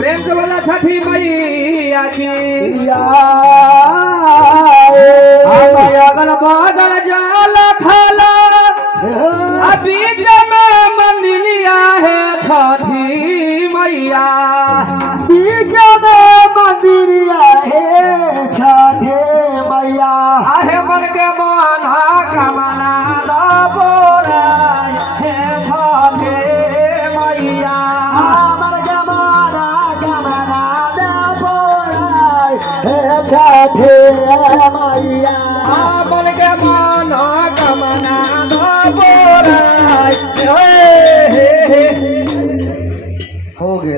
प्रेम से बोला छठी मैया की अगल बगल जल खाला बीच में मंदिरिया है छठी मैया बीच में मंदिरिया है छठी मैया आहे मन के मन कमना बोरा है छठी मैया मन के मन कमना बोरा है छठी मैया मन के मन कमना बोरा हो गए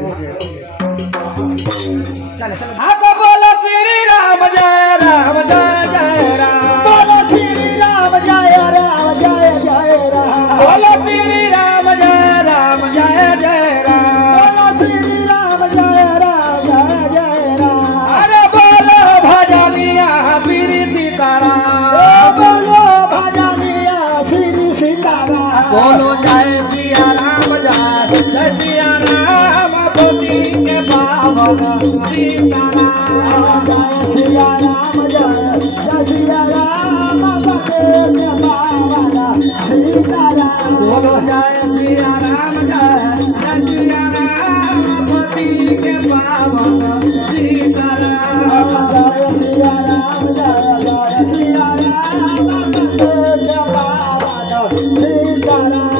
आप बोलो श्री राम जय राम जय जय राम बोलो श्री राम जय राम जय जय राम बोलो श्री राम जय राम जय जय राम बोलो श्री राम जय राम जय जय राम अरे बोलो भजनिया श्री सीताराम बोलो भजनिया श्री सीताराम बोलो जय सिया राम जय जय सिया राम बोली के पावन सीताराम सिया राम जय सिया राम के पावन सीताराम बोलो जय सिया राम जय जय सिया राम बोली के पावन सीताराम जय सिया राम जय सिया राम के पावन सीताराम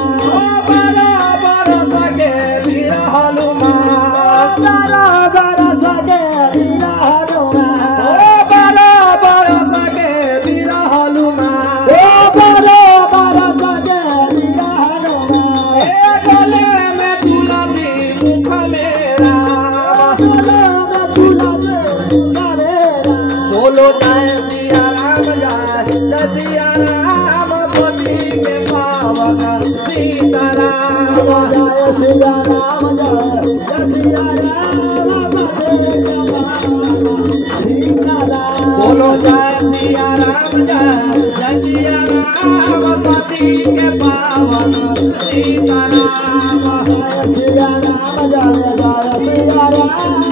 बोलो जय सिया राम जय सिया राम बोली के पावन सीताराम जय सिया राम जय सिया राम सीताराम बोलो जय सिया राम जय सिया राम बोली के पावन सीताराम सिया राम जय सिया राम